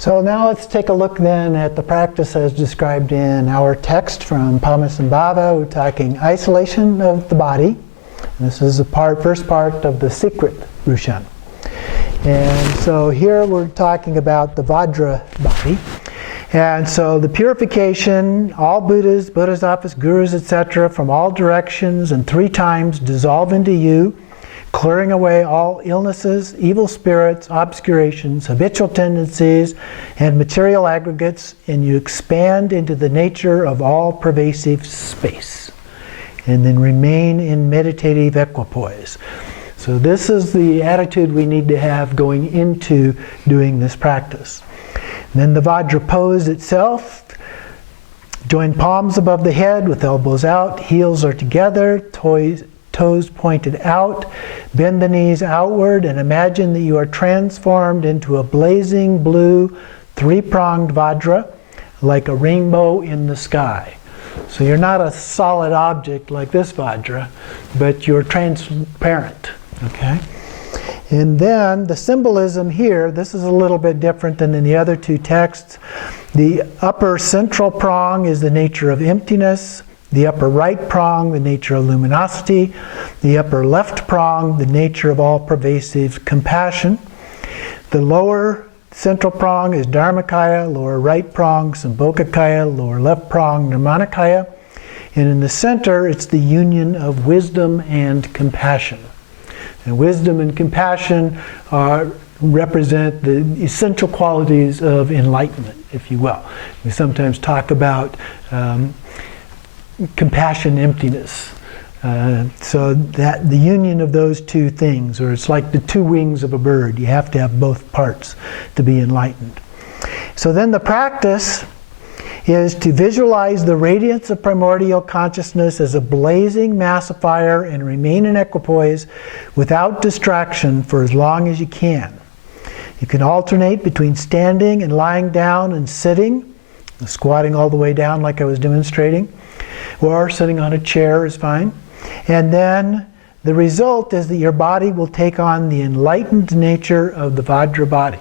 So now let's take a look then at the practice as described in our text from Padmasambhava. We're talking isolation of the body. And this is the first part of the secret Rushen. And so here we're talking about the vajra body. And so the purification, all Buddhas, Bodhisattvas, Gurus, etc., from all directions and 3 times dissolve into you, clearing away all illnesses, evil spirits, obscurations, habitual tendencies, and material aggregates, and you expand into the nature of all pervasive space. And then remain in meditative equipoise. So this is the attitude we need to have going into doing this practice. And then the vajra pose itself. Join palms above the head with elbows out, heels are together, toes pointed out, bend the knees outward, and imagine that you are transformed into a blazing blue 3-pronged vajra, like a rainbow in the sky. So you're not a solid object like this vajra, but you're transparent, okay? And then the symbolism here, this is a little bit different than in the other 2 texts. The upper central prong is the nature of emptiness. The upper right prong, the nature of luminosity. The upper left prong, the nature of all pervasive compassion. The lower central prong is Dharmakaya, lower right prong, Sambhogakaya, lower left prong, Nirmanakaya. And in the center, it's the union of wisdom and compassion. And wisdom and compassion represent the essential qualities of enlightenment, if you will. We sometimes talk about compassion emptiness. So that the union of those 2 things, or it's like the 2 wings of a bird. You have to have both parts to be enlightened. So then the practice is to visualize the radiance of primordial consciousness as a blazing mass of fire and remain in equipoise without distraction for as long as you can. You can alternate between standing and lying down and sitting, squatting all the way down like I was demonstrating, or sitting on a chair is fine. And then the result is that your body will take on the enlightened nature of the vajra body.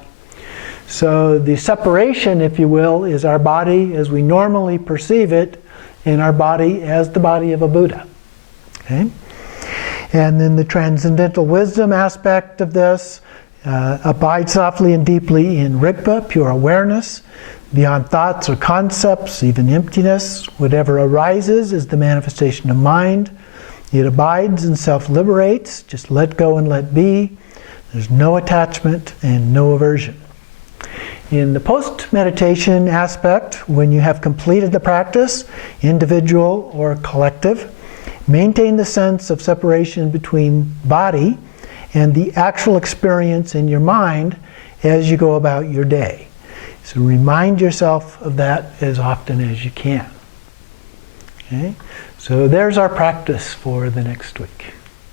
So the separation, if you will, is our body as we normally perceive it, and our body as the body of a Buddha. Okay? And then the transcendental wisdom aspect of this, abide softly and deeply in Rigpa, pure awareness, beyond thoughts or concepts, even emptiness. Whatever arises is the manifestation of mind. It abides and self-liberates. Just let go and let be. There's no attachment and no aversion. In the post-meditation aspect, when you have completed the practice, individual or collective, maintain the sense of separation between body and the actual experience in your mind as you go about your day. So remind yourself of that as often as you can. Okay? So there's our practice for the next week.